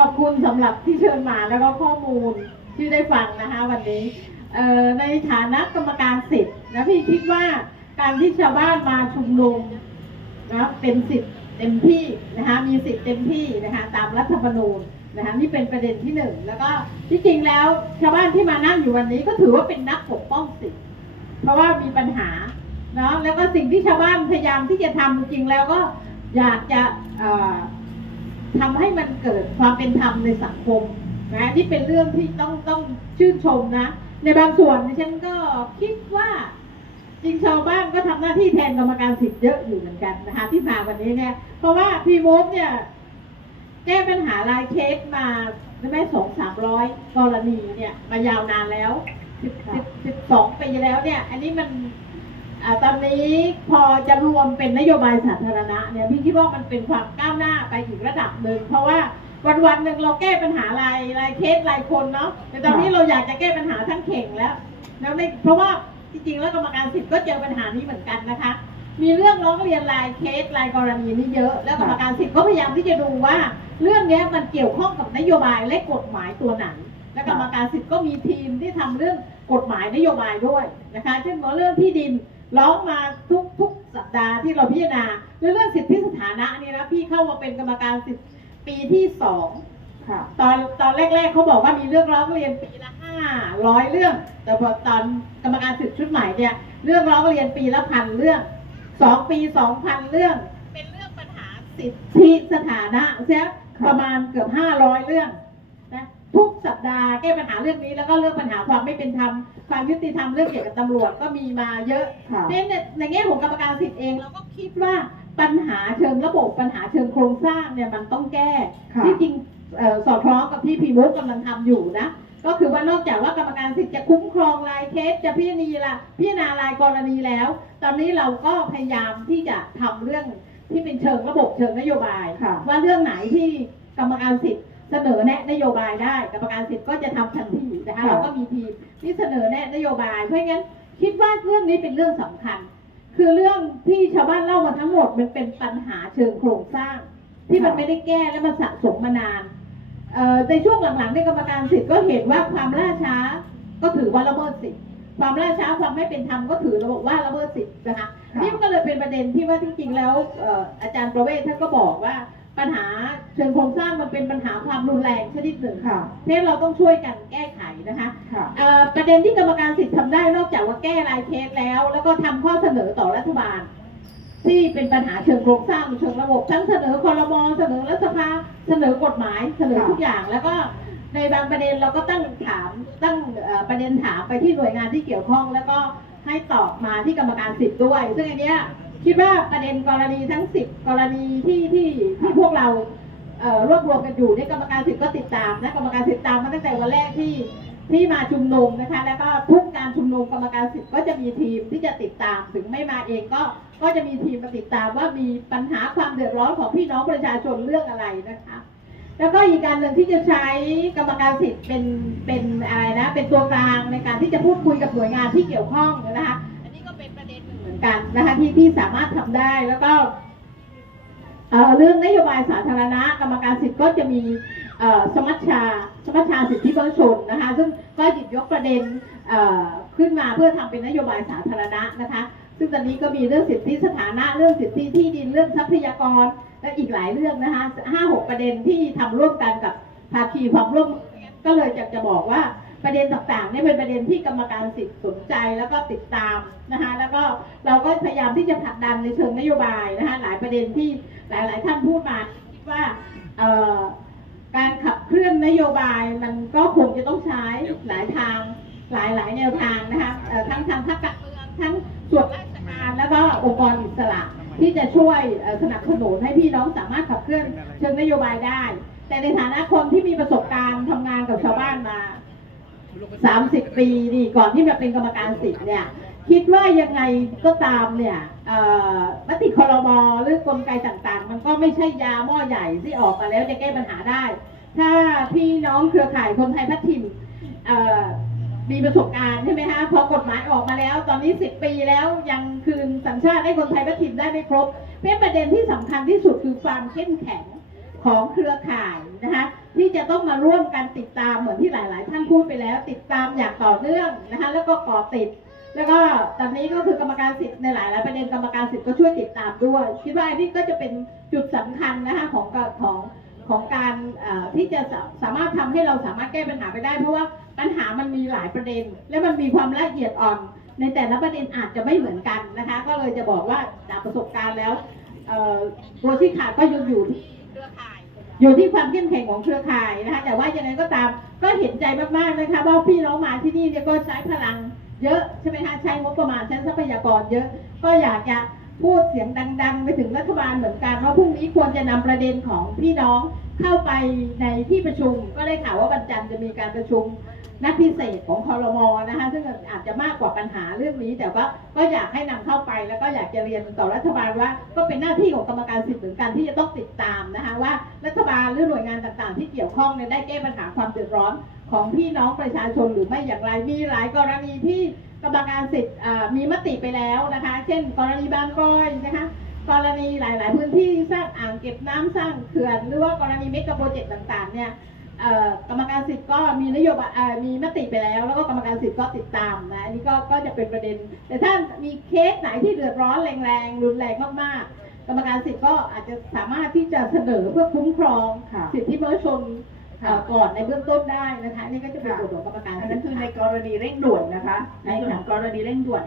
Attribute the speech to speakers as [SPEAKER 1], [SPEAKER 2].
[SPEAKER 1] ขอบคุณสำหรับที่เชิญมาแล้วก็ข้อมูลที่ได้ฟังนะคะวันนี้ในฐานะกรรมการสิทธิ์นะพี่คิดว่าการที่ชาวบ้านมาชุมนุมนะเป็นสิทธิ์เต็มที่นะคะมีสิทธิ์เต็มที่นะคะตามรัฐธรรมนูญนะคะนี่เป็นประเด็นที่หนึ่งแล้วก็ที่จริงแล้วชาวบ้านที่มานั่งอยู่วันนี้ก็ถือว่าเป็นนักปกป้องสิทธิ์เพราะว่ามีปัญหาเนาะแล้วก็สิ่งที่ชาวบ้านพยายามที่จะทำจริงๆแล้วก็อยากจะ ทำให้มันเกิดความเป็นธรรมในสังคมนะนี่เป็นเรื่องที่ต้องต้องชื่นชมนะ ในบางส่วนดิฉันก็คิดว่าจริงชาวบ้านก็ทำหน้าที่แทนกรรมการสิทธิ์เยอะอยู่เหมือนกันนะคะที่มาวันนี้เนี่ยเพราะว่าพีโมฟเนี่ย แก้ปัญหารายเคสมาไม่สองสามร้อยกรณีเนี่ยมายาวนานแล้วสิบสิบสิบสองปีแล้วเนี่ย อันนี้มัน อาตอนนี้พอจะรวมเป็นนโยบายสาธารณะเนี่ยพี่คิดว่ามันเป็นความก้าวหน้าไปอีกระดับหนึ่งเพราะว่าวันวันๆหนึ่งเราแก้ปัญหารายรายเคสรายคนเนาะแต่ตอนนี้เราอยากจะแก้ปัญหาทั้งเข่งแล้วแล้วในเพราะว่าจริงๆแล้วกรรมการสิทธิ์ก็เจอปัญหานี้เหมือนกันนะคะ มีเรื่องร้องเรียนรายเคสรายกรณีนี่เยอะ แล้วกรรมการสิทธิ์ก็พยายามที่จะดูว่า เรื่องนี้มันเกี่ยวข้องกับนโยบายและกฎหมายตัวไหนและกรรมการสิทธิ์ก็มีทีมที่ทำเรื่องกฎหมายนโยบายด้วยนะคะ เช่นเรื่องที่ดิน ร้องมาทุกทุกสัปดาห์ที่เราพิจารณาหรือเรื่องสิทธิสถานะนี่นะพี่เข้ามาเป็นกรรมการสิทธิ์ปีที่สอง
[SPEAKER 2] ค่ะ
[SPEAKER 1] ตอนตอนแรกๆเขาบอกว่ามีเรื่องร้องเรียนปีละห้าร้อยเรื่อง แต่พอตอนกรรมการสิทธิ์ชุดใหม่เนี่ยเรื่องร้องเรียนปีละพันเรื่องสองปีสองพันเรื่อง เป็นเรื่องปัญหาสิทธิสถานะเสียประมาณเกือบห้าร้อยเรื่องนะทุกสัปดาห์แก้ปัญหาเรื่องนี้แล้วก็เรื่องปัญหาความไม่เป็นธรรม ความยุติธรรมเรื่องเกี่ยวกับตำรวจก็มีมาเยอะ
[SPEAKER 2] ค่ะ
[SPEAKER 1] ในในในแง่ของกรรมการสิทธิ์เองเราก็คิดว่าปัญหาเชิงระบบปัญหาเชิงโครงสร้างเนี่ยมันต้องแก้
[SPEAKER 2] ค่ะ
[SPEAKER 1] ที่จริงเอ่อสอดคล้องกับที่พีมุกกำลังทำอยู่นะ ก็คือว่านอกจากว่ากรรมการสิทธิ์จะคุ้มครองรายเคสจะพิจารณาละพิจารณารายกรณีแล้ว ตอนนี้เราก็พยายามที่จะทำเรื่องที่เป็นเชิงระบบเชิงนโยบาย
[SPEAKER 2] ค่ะ
[SPEAKER 1] ว่าเรื่องไหนที่กรรมการสิทธิ์ เสนอแนะนโยบายได้กรรมการสิทธิ์ก็จะทำทันทีนะคะ
[SPEAKER 2] ค่ะ
[SPEAKER 1] เราก็มีทีมที่เสนอแนะนโยบายเพราะงั้นคิดว่าเรื่องนี้เป็นเรื่องสำคัญ คือเรื่องที่ชาวบ้านเล่ามาทั้งหมดมันเป็นปัญหาเชิงโครงสร้าง ที่มันไม่ได้แก้และมันสะสมมานานเอ่อในช่วงหลังๆในกรรมการสิทธิ์ก็เห็นว่าความล่าช้าก็ถือว่าละเมิดสิทธิ์ความล่าช้าความไม่เป็นธรรมก็ถือระบบว่าละเมิดสิทธิ์นะคะ
[SPEAKER 2] ค่ะ
[SPEAKER 1] นี่มันก็เลยเป็นประเด็นที่ว่าจริงๆแล้วเอ่ออาจารย์ประเวศท่านก็บอกว่า ปัญหาเชิงโครงสร้างมันเป็นปัญหาความรุนแรงชนิดหนึ่ง
[SPEAKER 2] ค่ะ
[SPEAKER 1] เพราะฉะนั้นเราต้องช่วยกันแก้ไขนะคะ
[SPEAKER 2] ค่ะ
[SPEAKER 1] เอ่อประเด็นที่กรรมการสิทธิ์ทำได้นอกจากว่าแก้รายเคสแล้ว แล้วก็ทำข้อเสนอต่อรัฐบาล ที่เป็นปัญหาเชิงโครงสร้างเชิงระบบทั้งเสนอคอรมอเสนอรัฐสภาเสนอกฎหมายเสนอทุกอย่างแล้วก็ในบางประเด็นเราก็ตั้งถามตั้งเอ่อประเด็นถามไปที่หน่วยงานที่เกี่ยวข้อง แล้วก็ให้ตอบมาที่กรรมการสิทธิ์ด้วย ซึ่งอันเนี้ย คิดว่าประเด็นกรณีทั้งสิบกรณีที่ที่ที่พวกเราเอ่อรวบรวมกันอยู่ในยกรรมการสิทธิ์ก็ติดตามนะกรรมการสิทธิ์ตามมาตั้งแต่วันแรกที่ที่มาชุมนุมนะคะ แล้วก็ทุกการชุมนุมกรรมการสิทธิ์ก็จะมีทีมที่จะติดตาม ถึงไม่มาเองก็ก็จะมีทีมมาติดตามว่ามีปัญหาความเดือดร้อนของพี่น้องประชาชนเรื่องอะไรนะคะ แล้วก็อีกการหนึ่งที่จะใช้กรรมการสิทธิ์เป็นเป็นอะไรนะเป็นตัวกลางในการที่จะพูดคุยกับหน่วยงานที่เกี่ยวข้องนะคะ กันนะคะที่ที่สามารถทำได้แล้วก็เเรื่องนโยบายสาธารณะ กรรมการสิทธิ์ก็จะมีสมัชชาสมัชชาสิทธิมนุษยชนนะคะซึ่งก็หยิบยกประเด็นขึ้นมาเพื่อทำเป็นนโยบายสาธารณะนะคะซึ่งตอนนี้ก็มีเรื่องสิทธิสถานะเรื่องสิทธิที่ดินเรื่องทรัพยากรและอีกหลายเรื่องนะคะห้าหกประเด็นที่ทำร่วมกันกับภาคีความร่วมก็เลยอยากจะบอกว่า ประเด็นต่างๆนี่เป็นประเด็นที่กรรมการสิทธิ์สนใจแล้วก็ติดตามนะคะแล้วก็เราก็พยายามที่จะผลักดันในเชิงนโยบายนะคะหลายประเด็นที่หลายๆ ท่านพูดมาคิดว่าการขับเคลื่อนนโยบายมันก็คงจะต้องใช้หลายทางหลายหลายๆแนวทางนะคะทั้งทางภาคการเมืองทั้งส่วนราชการแล้วก็องค์กรอิสระที่จะช่วยสนับสนุนให้พี่น้องสามารถขับเคลื่อนเชิงนโยบายได้ แต่ในฐานะคนที่มีประสบการณ์ทำงานกับชาวบ้านมา 30 ปีนี่ก่อนที่มาเป็นกรรมการสิทธิ์เนี่ยคิดว่ายังไงก็ตามเนี่ยมติคอรมอหรือกลไกต่างๆ มันก็ไม่ใช่ยาหม้อใหญ่ที่ออกมาแล้วจะแก้ปัญหาได้ ถ้าพี่น้องเครือข่ายคนไทยพัฒถิ่นมีประสบการณ์ใช่ไหมคะพอกฎหมายออกมาแล้ว ตอนนี้ 10 ปีแล้วยังคืนสัญชาติให้คนไทยพัฒถิ่นได้ไม่ครบเป็นประเด็นที่สำคัญที่สุดคือความเข้มแข็ง ของเครือข่ายนะคะที่จะต้องมาร่วมกันติดตามเหมือนที่หลาย ๆ ท่านพูดไปแล้ว ติดตามอย่างต่อเนื่องนะคะแล้วก็ก่อติด แล้วก็ตอนนี้ก็คือกรรมการสิทธิ์ในหลาย ๆ ประเด็นกรรมการสิทธิ์ก็ช่วยติดตามด้วยคิดว่าอันนี้ก็จะเป็นจุดสำคัญนะคะของของของการที่จะสามารถทำให้เราสามารถแก้ปัญหาไปได้ เพราะว่าปัญหามันมีหลายประเด็น และมันมีความละเอียดอ่อน ในแต่ละประเด็นอาจจะไม่เหมือนกันนะคะ ก็เลยจะบอกว่าจากประสบการณ์แล้วเอ่อตัวที่ขาดก็ยังอยู่ รือข่าย อยู่ที่ความเข้มแข็งของเครือข่ายนะคะ แต่ว่ายังไงก็ตามก็เห็นใจมากๆนะคะว่าพี่น้องมาที่นี่เนี่ยก็ใช้พลังเยอะใช่ไหมคะใช้งบประมาณใช้ทรัพยากรเยอะ ก็อยากจะพูดเสียงดัง ๆ ไปถึงรัฐบาลเหมือนกันว่าพรุ่งนี้ควรจะนำประเด็นของพี่น้อง เข้าไปในที่ประชุมก็ได้ข่าวว่าวันจันจะมีการประชุมนักพิเศษของคอรมอนะคะ ซึ่งอาจจะมากกว่าปัญหาเรื่องนี้ แต่ว่าก็อยากให้นำเข้าไปแล้วก็อยากจะเรียนต่อรัฐบาลว่า ก็เป็นหน้าที่ของกรรมการสิทธิ์เหมือนกันที่จะต้องติดตามนะคะว่ารัฐบาลหรือหน่วยงานต่างๆ ที่เกี่ยวข้องได้แก้ปัญหาความเดือดร้อนของพี่น้องประชาชนหรือไม่อย่างไรมีหลายกรณีที่กรรมการสิทธิ์มีมติไปแล้วนะคะ เช่น กรณีบางกรอยนะคะ กรณีหลาย ๆ พื้นที่สร้างอ่างเก็บน้ำสร้างเขื่อนหรือว่ากรณีเมกะโปรเจกต์ต่าง ๆ เนี่ยเอ่อกรรมการสิทธิ์ก็มีนโยบายเอ่อมีมติไปแล้ว แล้วก็กรรมการสิทธิ์ก็ติดตามนะอันนี้ก็ก็จะเป็นประเด็น แต่ถ้ามีเคสไหนที่เดือดร้อนแรงๆรุนแรงมากๆกรรมการสิทธิ์ก็อาจจะสามารถที่จะเสนอเพื่อคุ้มครอง
[SPEAKER 2] ค่ะ
[SPEAKER 1] สิทธิมนุษยชนเอ่อ
[SPEAKER 2] ค่ะ
[SPEAKER 1] ก่อนในเบื้องต้นได้นะคะอันนี่ก็จะเป็น
[SPEAKER 2] ค่ะ
[SPEAKER 1] กฎของกรรมการ
[SPEAKER 2] อัน
[SPEAKER 1] สิ
[SPEAKER 2] นั้
[SPEAKER 1] ท
[SPEAKER 2] น
[SPEAKER 1] ธิ์
[SPEAKER 2] คือในกรณีเร่งด่วนนะคะ
[SPEAKER 1] ใช่
[SPEAKER 2] ใน
[SPEAKER 1] ค่ะ
[SPEAKER 2] ส่วนของกรณีเร่งด่วน